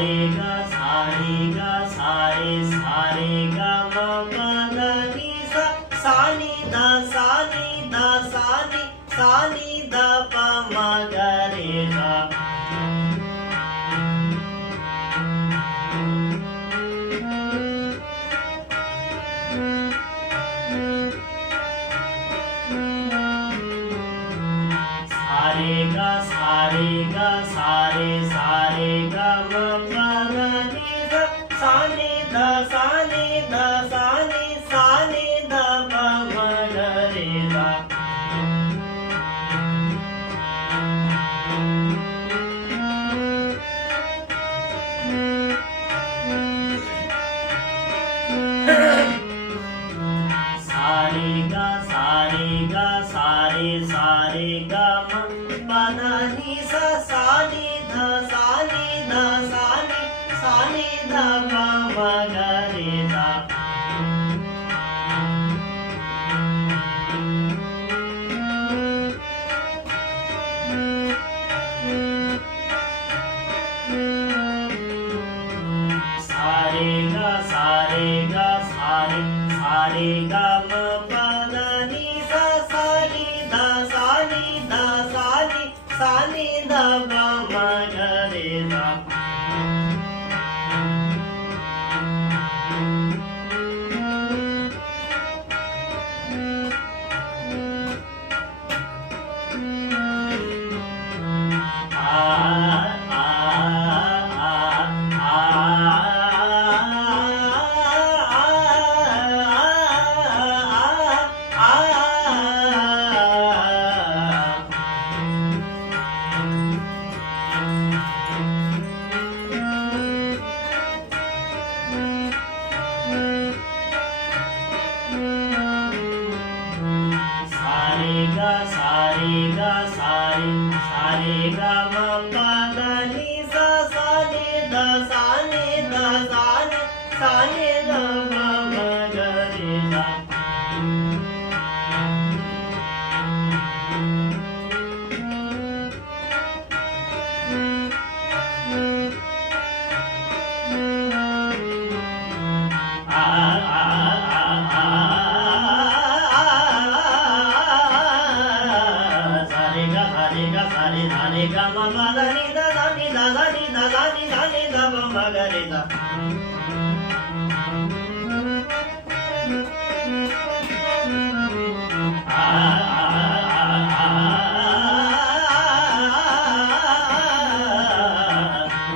रे ग सा रे ग सा रे ग म प द नि सा नि ध सा नि ध प म ग रे ग सारे ग म प द नि ध सा नि ध प म ग रे ग सारे ग म प द नि सा नि ध प म ग रे ग सारे ग म प द नि सा नि ध प म ग रे ग सारे ग म प द नि सा नि ध प म ग रे ग रे ग म प द नि ध सा नि ध प म ग रे ग